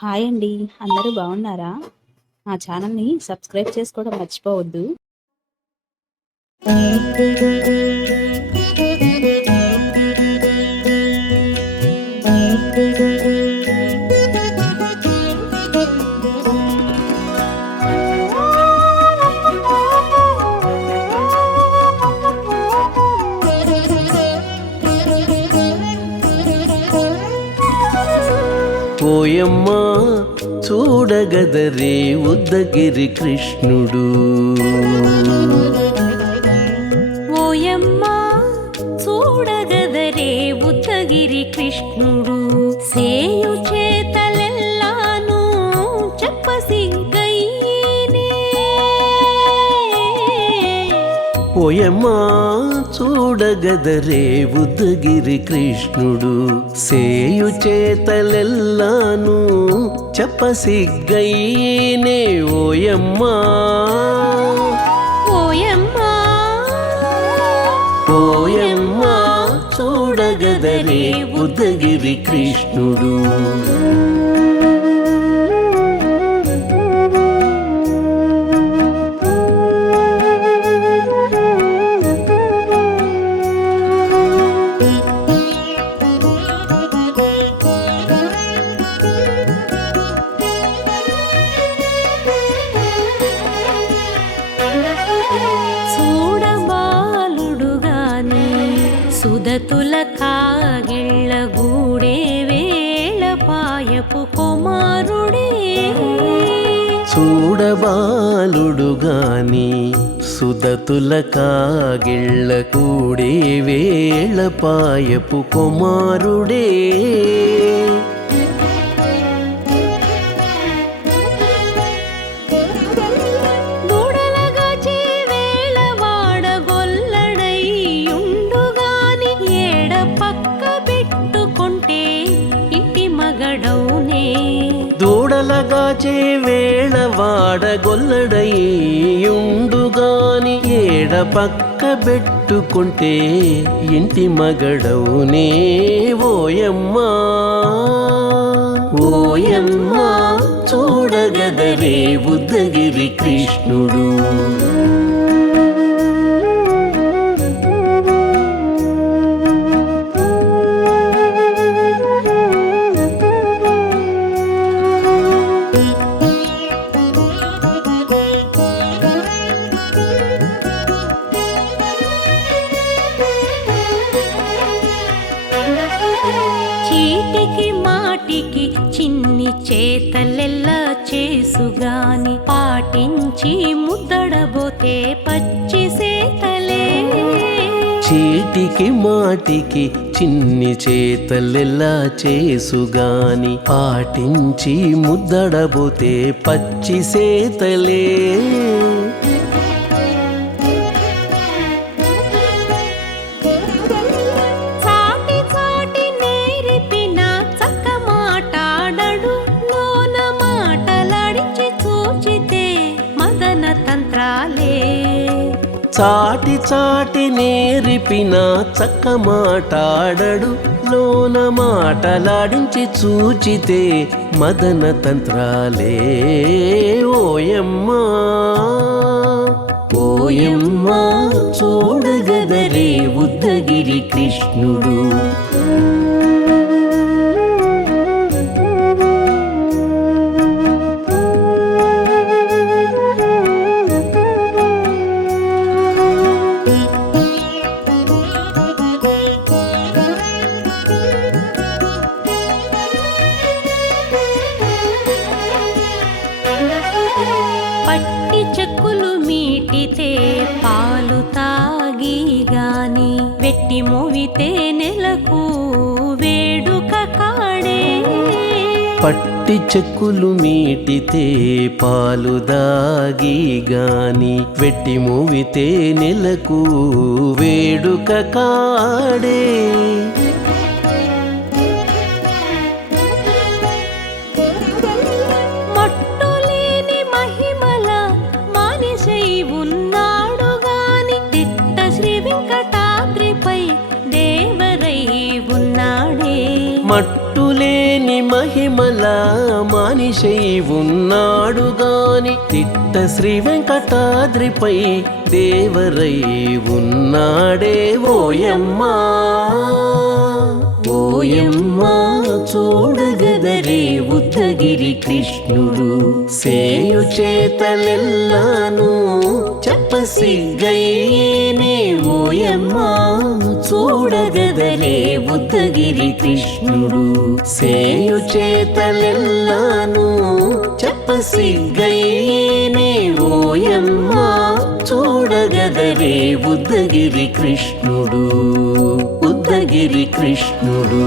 Hi అండి. అందరూ బాగున్నారా? మా ఛానల్‌ని సబ్స్క్రైబ్ చేసుకోవడం మర్చిపోవద్దు. ఓయమ్మా చూడగదరే ఉద్దగిరి కృష్ణుడు. ఓయమ్మా చూడగదరే ఉద్దగిరి కృష్ణుడు. సేయు చేతలెల్లాను చెప్పసిగ్గైనే. ఓయమ్మా చూడగదరే ఉద్దగిరి కృష్ణుడు. సేయు చేతలెల్లాను చెప్పసిగ్గైనే. ఓయమ్మా ఓయమ్మా ఓయమ్మా చూడగదరే ఉద్దగిరి కృష్ణుడు. చూడబాలుడుగాని సుదతుల కాగిళ్ళ గూడే వేళ పాయపు కుమారుడే. చూడబాలుడుగాని సుదతుల కాగిళ్ళ కూడే వేళ పాయపు కుమారుడే. దూడలగాచి వేళ వాడగొల్లడైయుండుగాని ఏడ పక్క పెట్టుకుంటే ఇంటి మగడౌనే. దూడలగాచే వేళ వాడగొల్లడయ్యుండుగాని ఏడ పక్క పెట్టుకుంటే ఇంటి మగడవునే. ఓయమ్మా ఓయమ్మా చూడగదరే ఉద్దగిరి కృష్ణుడు. చీటికి మాటికి చిన్ని చేతలెల్లా చేసుగాని పాటించి ముద్దడబోతే పచ్చి సేతలే. చీటికి మాటికి చిన్ని చేతలెల్లా చేసుగాని పాటించి ముద్దడబోతే పచ్చి సేతలే. చాటి చాటి నేర్పిన చక్క మాటాడడు లోన మాటలాడించి చూచితే మదన తంత్రాలే. చాటి చాటి నేర్పిన చక్క మాటాడడు లోన మాటలాడించి చూచితే మదన తంత్రాలే. ఓయమ్మా ఓయమ్మా చూడగదరే ఉద్దగిరి కృష్ణుడు. పట్టి చెక్కులు మీటితే పాలు తాగి గాని వెట్టి మోవితే నెలకు వేడుక కాడే. పట్టి చెక్కులు మీటితే పాలు దాగి గాని వెట్టి మూవితే నెలకు వేడుక కాడే. మట్టులేని మహిమల మానిషై ఉన్నాడు గాని తిట్ట శ్రీ వెంకటాద్రిపై దేవరై ఉన్నాడే. మట్టులేని మహిమ మహిమల మానిషై ఉన్నాడు గాని తిట్ట శ్రీ వెంకటాద్రిపై దేవరై ఉన్నాడే ఓయమ్మా ఓయమ్మా చూడగదరే ఉద్దగిరి కృష్ణుడు సేయు చేతలెల్లాను చెప్పసిగ్గయ్యేనే ఓయమ్మా చూడగదరే ఉద్దగిరి కృష్ణుడు సేయు చేతలెల్లాను చెప్పసిగ్గయ్యేనే ఓయమ్మా చూడగదరే ఉద్దగిరి కృష్ణుడు ఉద్దగిరి కృష్ణుడు.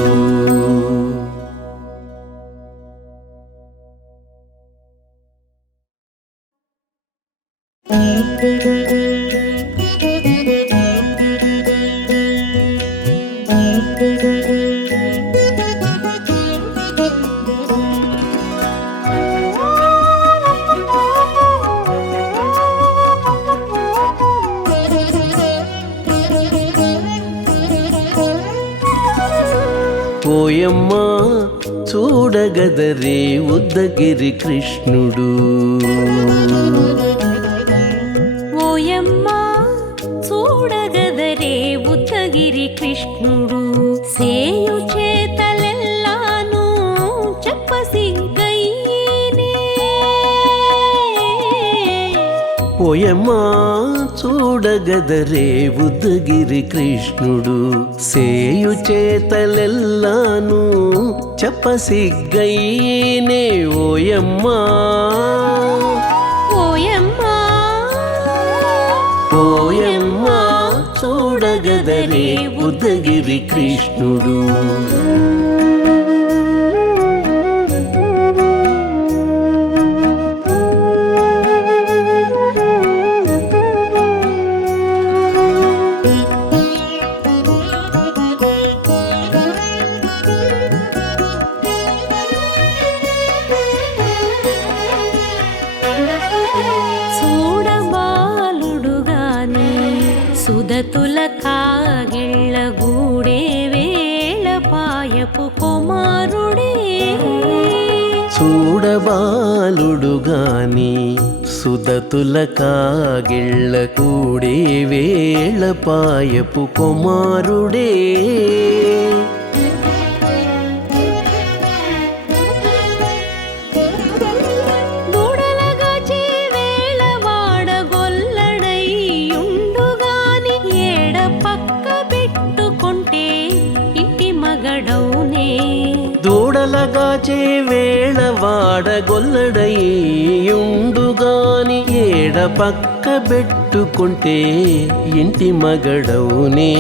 ఓయమ్మా చూడగదరే ఉద్దగిరి కృష్ణుడు ఓయమ్మా చూడగదరే ఉద్దగిరి కృష్ణుడు సేయు చేతలెల్లాను చెప్పసిగ్గయ్యేనే ఓయమ్మా చూడగదరే ఉద్దగిరి కృష్ణుడు సేయు చేతలెల్లాను చెప్పసిగ్గయ్యేనే ఓయమ్మా ఓయమ్మా ఓయమ్మా చూడగదరే ఉద్దగిరి కృష్ణుడు. సుదతుల కాగిళ్ళ గూడే వేళ పాయపు కుమారుడే చూడబాలుడు గాని సుదతుల కాగిళ్ళ కూడే వేళ పాయపు కుమారుడే దూడలగాచే వేళ వాడగొల్లడయ్యుండుగాని ఏడ పక్క పెట్టుకుంటే ఇంటి మగడవునే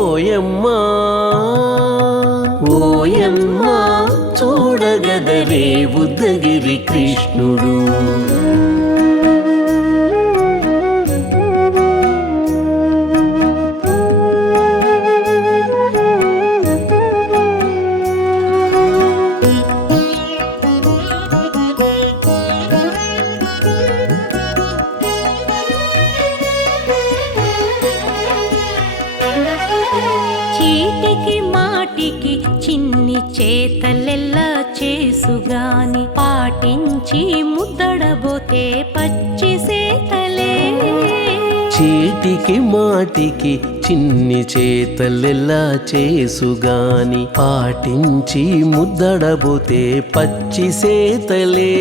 ఓయమ్మా ఓయమ్మా చూడగదరే ఉద్దగిరి కృష్ణుడు. చిన్ని చేతలెల్లా చేసుగాని పాటించి ముద్దడబోతే పచ్చి సేతలే చీటికి మాటికి చిన్ని చేతలెల్లా చేసుగాని పాటించి ముద్దడబోతే పచ్చి సేతలే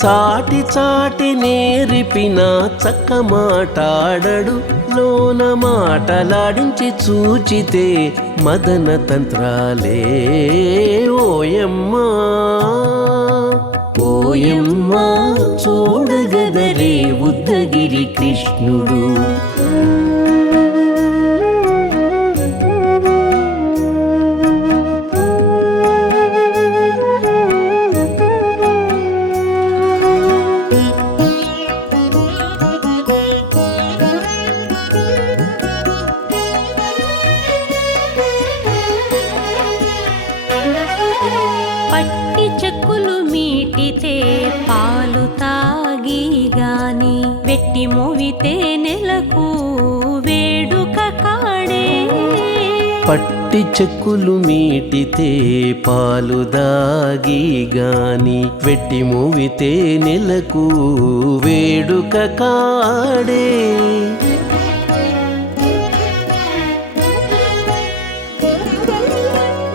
చాటి చాటి నేరిపిన చక్క మాటాడడు లోన మాటలాడించి చూచితే మదన తంత్రాలే ఓయమ్మా ఓయమ్మా చూడగదరే ఉద్దగిరి కృష్ణుడు. పట్టి చెక్కులు మీటితే పాలు తాగి గాని వెట్టి మోవితే నెలకు వేడుక కాడే పట్టి చెక్కులు మీటితే పాలు దాగి గాని వెట్టి మూవితే నెలకు వేడుక కాడే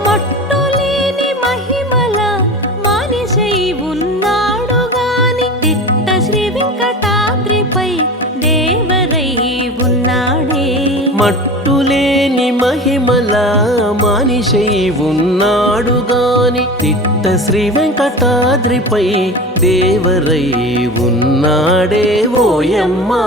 మట్టులేని మహిమల మానిషై ఉన్నాడు గాని తిట్ట శ్రీ వెంకటాద్రిపై దేవరై ఉన్నాడే మట్టులేని మహిమల మానిషై ఉన్నాడు గాని తిట్ట శ్రీ వెంకటాద్రిపై దేవరై ఉన్నాడే ఓయమ్మా